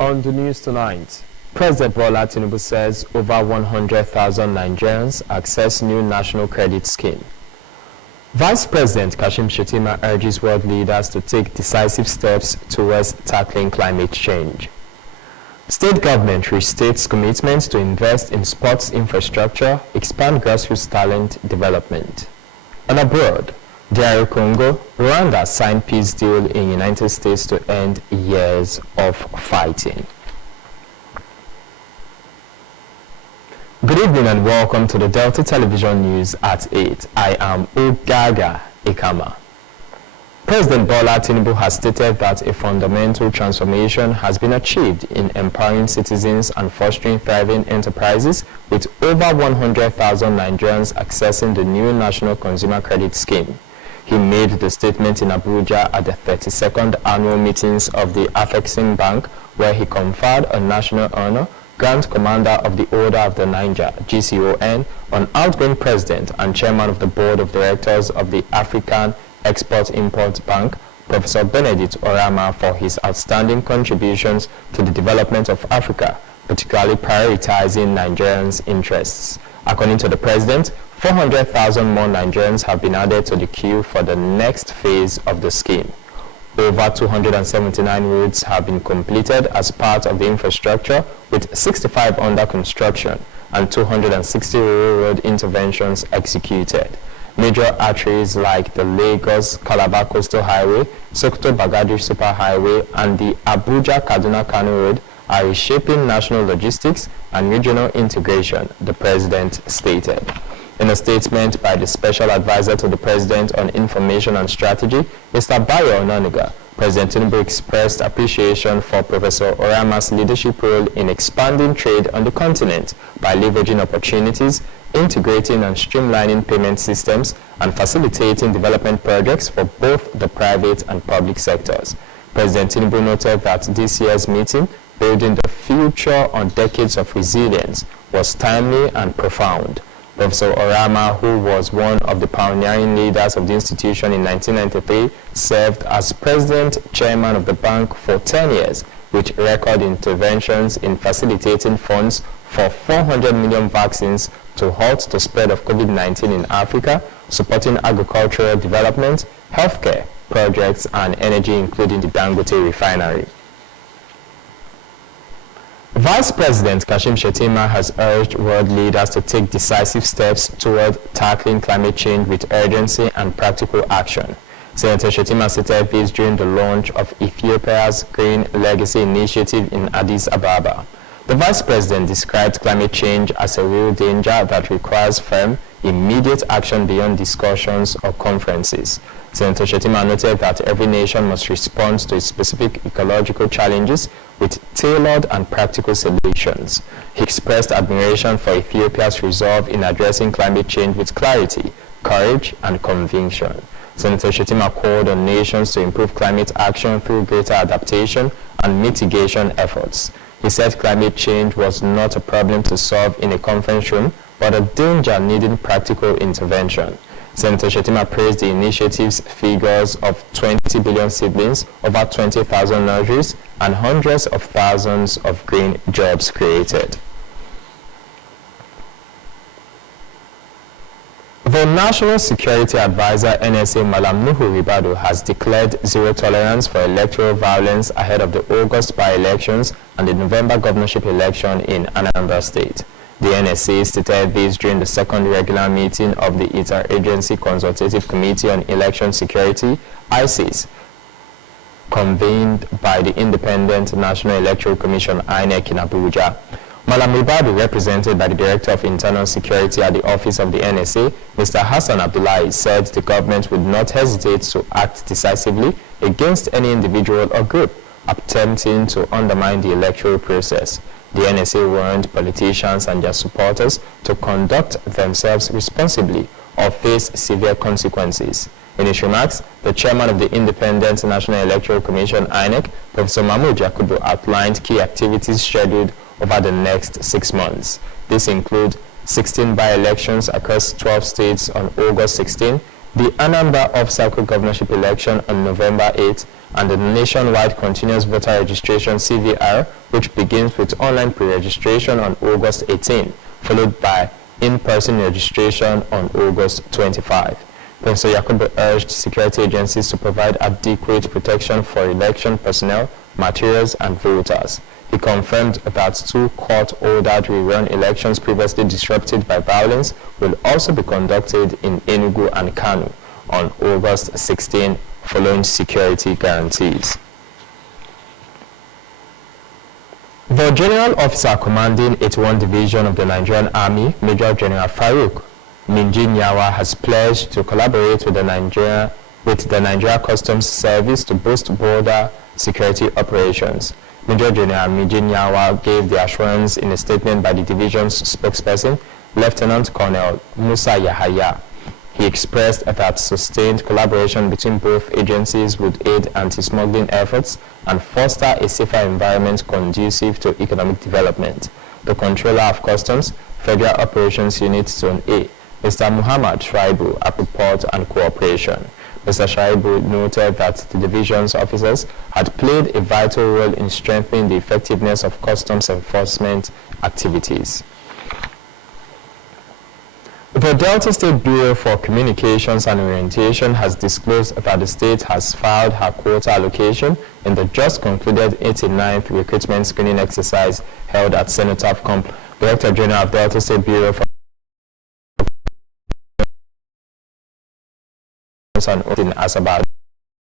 On the news tonight, President Bola Tinubu says over 100,000 Nigerians access new national credit scheme. Vice President Kashim Shettima urges world leaders to take decisive steps towards tackling climate change. State government restates commitments to invest in sports infrastructure, expand grassroots talent development. And abroad, DR Congo, Rwanda signed peace deal in United States to end years of fighting. Good evening and welcome to the Delta Television News at 8. I am Ogaga Ikama. President Bola Tinubu has stated that a fundamental transformation has been achieved in empowering citizens and fostering thriving enterprises, with over 100,000 Nigerians accessing the new National Consumer Credit Scheme. He made the statement in Abuja at the 32nd annual meetings of the Afreximbank, where he conferred a national honor, Grand Commander of the Order of the Niger, GCON, on outgoing President and Chairman of the Board of Directors of the African Export-Import Bank, Professor Benedict Orama, for his outstanding contributions to the development of Africa, particularly prioritizing Nigerians' interests. According to the President, 400,000 more Nigerians have been added to the queue for the next phase of the scheme. Over 279 roads have been completed as part of the infrastructure, with 65 under construction and 260 road interventions executed. Major arteries like the Lagos-Calabar Coastal Highway, Sokoto-Bagadri Superhighway, and the Abuja-Kaduna-Kano Road are reshaping national logistics and regional integration, the President stated. In a statement by the Special Advisor to the President on Information and Strategy, Mr. Bayo Onaniga, President Tinubu expressed appreciation for Professor Orama's leadership role in expanding trade on the continent by leveraging opportunities, integrating and streamlining payment systems, and facilitating development projects for both the private and public sectors. President Tinubu noted that this year's meeting, Building the Future on Decades of Resilience, was timely and profound. Professor Orama, who was one of the pioneering leaders of the institution in 1993, served as President Chairman of the bank for 10 years, with record interventions in facilitating funds for 400 million vaccines to halt the spread of COVID-19 in Africa, supporting agricultural development, healthcare projects, and energy, including the Dangote refinery. Vice President Kashim Shettima has urged world leaders to take decisive steps toward tackling climate change with urgency and practical action. Senator Shettima stated this during the launch of Ethiopia's Green Legacy Initiative in Addis Ababa. The Vice President described climate change as a real danger that requires firm, immediate action beyond discussions or conferences. Senator Shettima noted that every nation must respond to its specific ecological challenges with tailored and practical solutions. He expressed admiration for Ethiopia's resolve in addressing climate change with clarity, courage, and conviction. Senator Shettima called on nations to improve climate action through greater adaptation and mitigation efforts. He said climate change was not a problem to solve in a conference room, but a danger needing practical intervention. Senator Shettima praised the initiative's figures of 20 billion seedlings, over 20,000 nurseries, and hundreds of thousands of green jobs created. The National Security Advisor, NSA, Malam Nuhu Ribadu, has declared zero tolerance for electoral violence ahead of the August by-elections and the November governorship election in Anambra State. The NSA stated this during the second regular meeting of the Interagency Consultative Committee on Election Security, ICES, convened by the Independent National Electoral Commission, INEC, in Abuja. Malam Ribadu, represented by the Director of Internal Security at the Office of the NSA, Mr. Hassan Abdullahi, said the government would not hesitate to act decisively against any individual or group attempting to undermine the electoral process. The NSA warned politicians and their supporters to conduct themselves responsibly or face severe consequences. In his remarks, the chairman of the Independent National Electoral Commission, INEC, Professor Mahmoud Yakubu, outlined key activities scheduled over the next 6 months. These include 16 by-elections across 12 states on August 16, The Anambra off-cycle governorship election on November 8 and the nationwide continuous voter registration CVR, which begins with online pre-registration on August 18, followed by in-person registration on August 25. Professor Yakubu urged security agencies to provide adequate protection for election personnel, materials, and voters. He confirmed that 2 court-ordered rerun elections previously disrupted by violence will also be conducted in Enugu and Kano on August 16, following security guarantees. The General Officer commanding 81 Division of the Nigerian Army, Major General Farouk Minjinyawa, has pledged to collaborate with the Nigeria Customs Service to boost border security operations. Major General Minjinyawa gave the assurance in a statement by the division's spokesperson, Lieutenant Colonel Musa Yahaya. He expressed that sustained collaboration between both agencies would aid anti-smuggling efforts and foster a safer environment conducive to economic development. The Controller of Customs, Federal Operations Unit Zone A, Mr. Muhammad Shaibu, apropos and cooperation. Mr. Shaibu noted that the division's officers had played a vital role in strengthening the effectiveness of customs enforcement activities. The Delta State Bureau for Communications and Orientation has disclosed that the state has filed her quota allocation in the just concluded 89th recruitment screening exercise held at Cenotaph Complex. Director General of Delta State Bureau for and asked about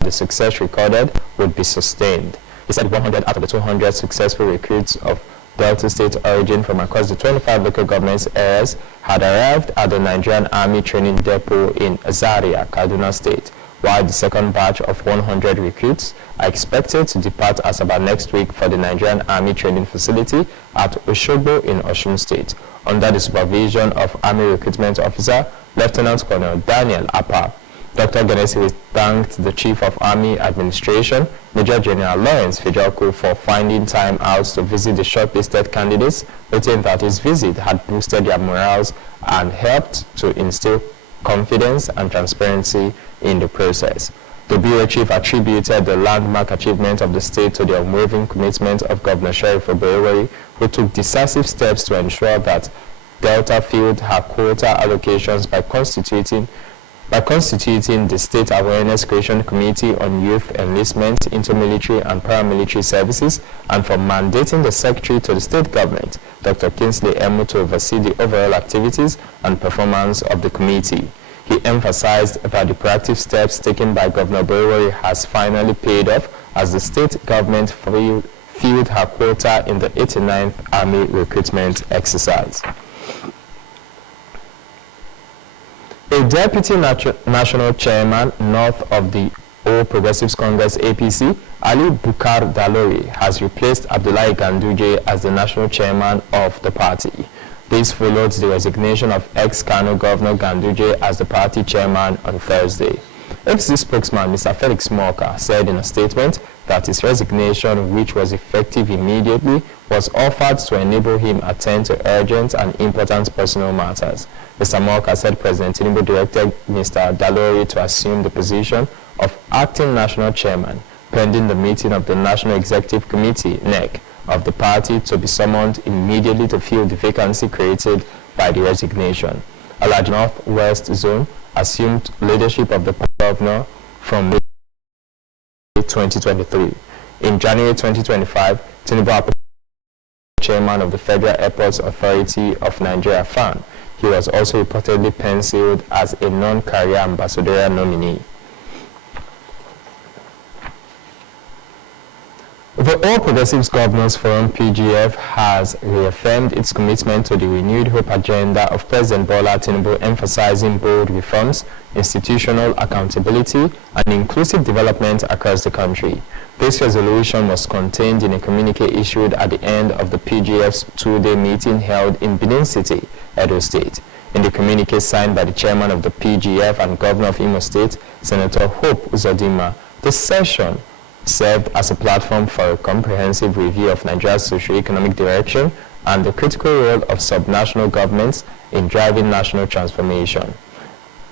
the success recorded would be sustained. He said 100 out of the 200 successful recruits of Delta State origin from across the 25 local government areas had arrived at the Nigerian Army Training Depot in Zaria, Kaduna State, while the second batch of 100 recruits are expected to depart as about next week for the Nigerian Army Training Facility at Oshogbo in Osun State, under the supervision of Army Recruitment Officer Lieutenant Colonel Daniel Appa. Dr. Ganesi thanked the Chief of Army Administration, Major General Lawrence Fijoku, for finding time out to visit the shortlisted candidates, noting that his visit had boosted their morals and helped to instill confidence and transparency in the process. The Bureau Chief attributed the landmark achievement of the state to the unwavering commitment of Governor Sheriff Oberewari, who took decisive steps to ensure that Delta filled her quota allocations by constituting the State Awareness Creation Committee on Youth Enlistment into military and paramilitary services, and for mandating the Secretary to the State Government, Dr. Kingsley Emu, to oversee the overall activities and performance of the committee. He emphasized that the proactive steps taken by Governor Oberewari has finally paid off as the state government filled her quota in the 89th Army recruitment exercise. A deputy national chairman north of the All Progressives Congress APC, Ali Bukar Dalori, has replaced Abdullahi Ganduje as the national chairman of the party. This followed the resignation of ex-Kano Governor Ganduje as the party chairman on Thursday. APC spokesman Mr. Felix Morka said in a statement that his resignation, which was effective immediately, was offered to enable him attend to urgent and important personal matters. Mr. Morka said President Tinubu directed Mr. Dalori to assume the position of acting national chairman, pending the meeting of the National Executive Committee, NEC, of the party to be summoned immediately to fill the vacancy created by the resignation. Alad Northwest Zone assumed leadership of the governor from May 2023. In January 2025, Tinubu appointed chairman of the Federal Airports Authority of Nigeria, FAN. He was also reportedly penciled as a non-career ambassadorial nominee. The All Progressives Governors Forum (PGF) has reaffirmed its commitment to the renewed hope agenda of President Bola Tinubu, emphasizing bold reforms, institutional accountability, and inclusive development across the country. This resolution was contained in a communique issued at the end of the PGF's two-day meeting held in Benin City, Edo State. In the communique signed by the chairman of the PGF and Governor of Imo State, Senator Hope Uzodinma, the session served as a platform for a comprehensive review of Nigeria's socio-economic direction and the critical role of subnational governments in driving national transformation.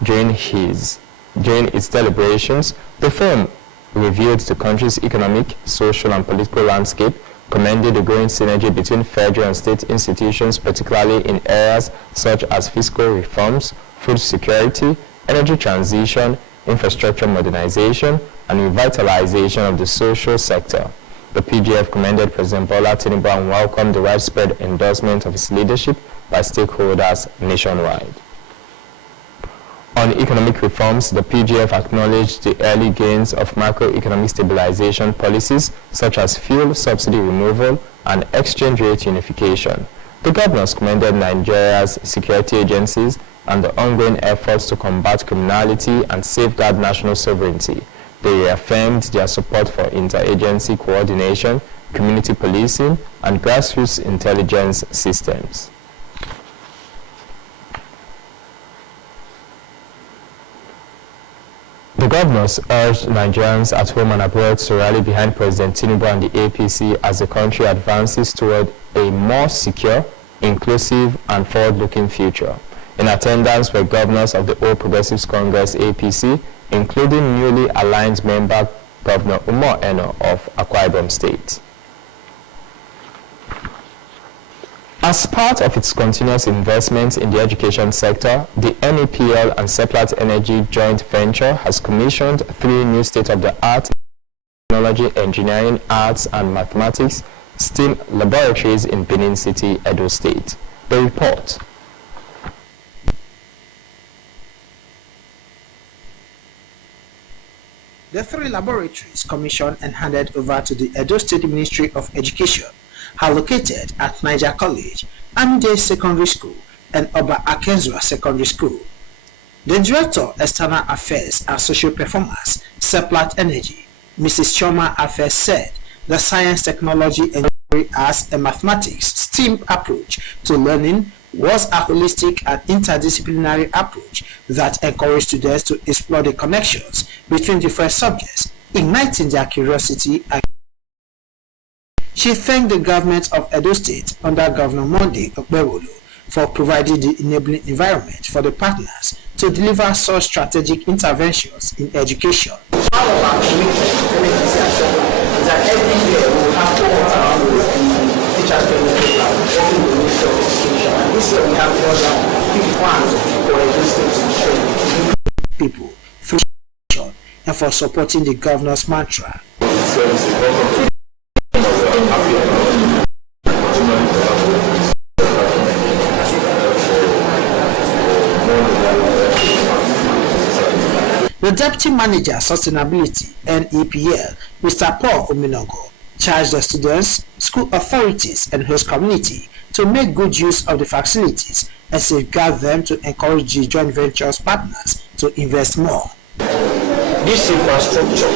During his During its deliberations, the forum reviewed the country's economic, social, and political landscape, commended the growing synergy between federal and state institutions, particularly in areas such as fiscal reforms, food security, energy transition, infrastructure modernization, and revitalization of the social sector. The PGF commended President Bola Tinubu and welcomed the widespread endorsement of his leadership by stakeholders nationwide. On economic reforms, the PGF acknowledged the early gains of macroeconomic stabilization policies such as fuel subsidy removal and exchange rate unification. The governors commended Nigeria's security agencies and the ongoing efforts to combat criminality and safeguard national sovereignty. They reaffirmed their support for interagency coordination, community policing, and grassroots intelligence systems. The governors urged Nigerians at home and abroad to rally behind President Tinubu and the APC as the country advances toward a more secure, inclusive, and forward-looking future. In attendance were governors of the All Progressives Congress APC, including newly aligned member Governor Umar Eno of Akwa Ibom State. As part of its continuous investment in the education sector, the NEPL and Seplat Energy joint venture has commissioned 3 new state-of-the-art technology, engineering, arts, and mathematics STEAM laboratories in Benin City, Edo State. The report. The 3 laboratories commissioned and handed over to the Edo State Ministry of Education are located at Niger College, Amide Secondary School, and Oba Akenzua Secondary School. The Director, External Affairs and Social Performance, Seplat Energy, Mrs. Choma Affairs, said the science, technology, engineering, arts, and mathematics STEAM approach to learning was a holistic and interdisciplinary approach that encouraged students to explore the connections between different subjects, igniting their curiosity and she thanked the government of Edo State under Governor Monday Okpebholo for providing the enabling environment for the partners to deliver such strategic interventions in education. One of our commitments to make this is that every year we will have 2 months around with the teachers training program working with the Ministry of Education. And this year we have more than 50 plans for Edo State to train people through education and for supporting the governor's mantra. The Deputy Manager Sustainability NEPL, Mr. Paul Ominogo, charged the students, school authorities, and host community to make good use of the facilities and safeguard them to encourage the joint ventures partners to invest more. This infrastructure,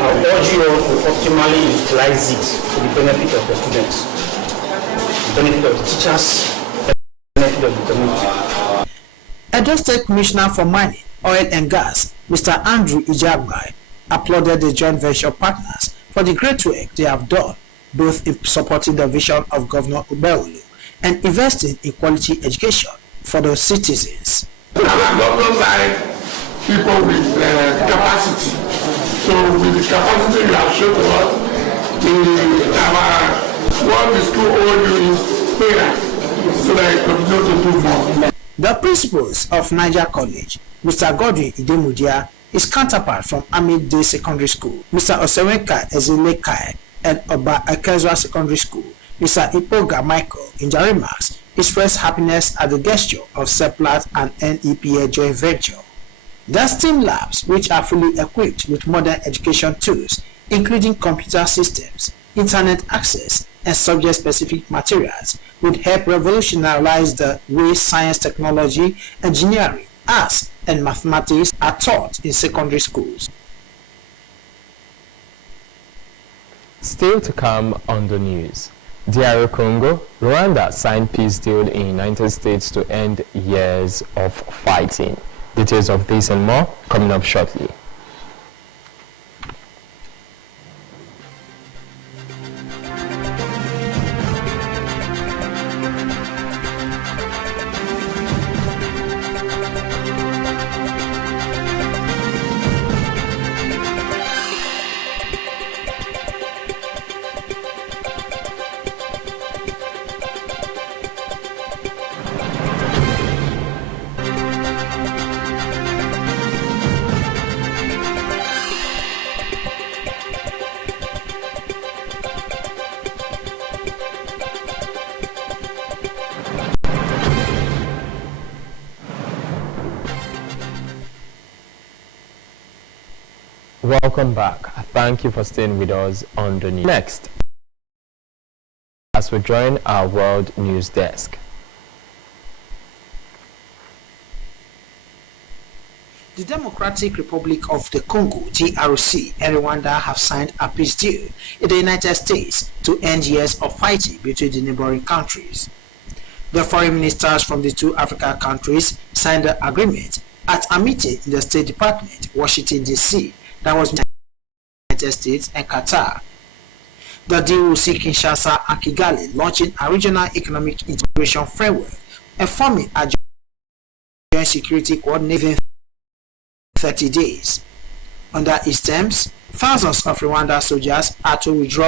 I urge you all to optimally utilize it to the benefit of the students, the benefit of the teachers, and the benefit of the community. Edo State Commissioner for Mining, Oil and Gas, Mr. Andrew Ijagbai, applauded the joint venture partners for the great work they have done, both in supporting the vision of Governor Okpebholo and investing in quality education for the citizens. Governors like people with capacity. So with the capacity you have shown to us, what the school owed you is prayer, so that it continue to do more. The principals of Niger College, Mr. Godwin Idemudia, his counterpart from Amide Secondary School, Mr. Osewenka Ezelekai, and Oba Akenzua Secondary School, Mr. Ipoga Michael, in their remarks, expressed happiness at the gesture of Seplat and NEPL joint venture. The STEAM labs, which are fully equipped with modern education tools, including computer systems, internet access, and subject-specific materials, would help revolutionize the way science, technology, engineering, arts, and mathematics are taught in secondary schools. Still to come on the news. DR Congo, Rwanda signed peace deal in United States to end years of fighting. Details of this and more coming up shortly. Welcome back. Thank you for staying with us on the news. Next, as we join our World News Desk. The Democratic Republic of the Congo, DRC, and Rwanda have signed a peace deal in the United States to end years of fighting between the neighboring countries. The foreign ministers from the two African countries signed the agreement at a meeting in the State Department, Washington, D.C., that was between the United States and Qatar. The deal will see Kinshasa and Kigali launching a regional economic integration framework and forming a joint security coordinating 30 days. Under its terms, thousands of Rwanda soldiers are to withdraw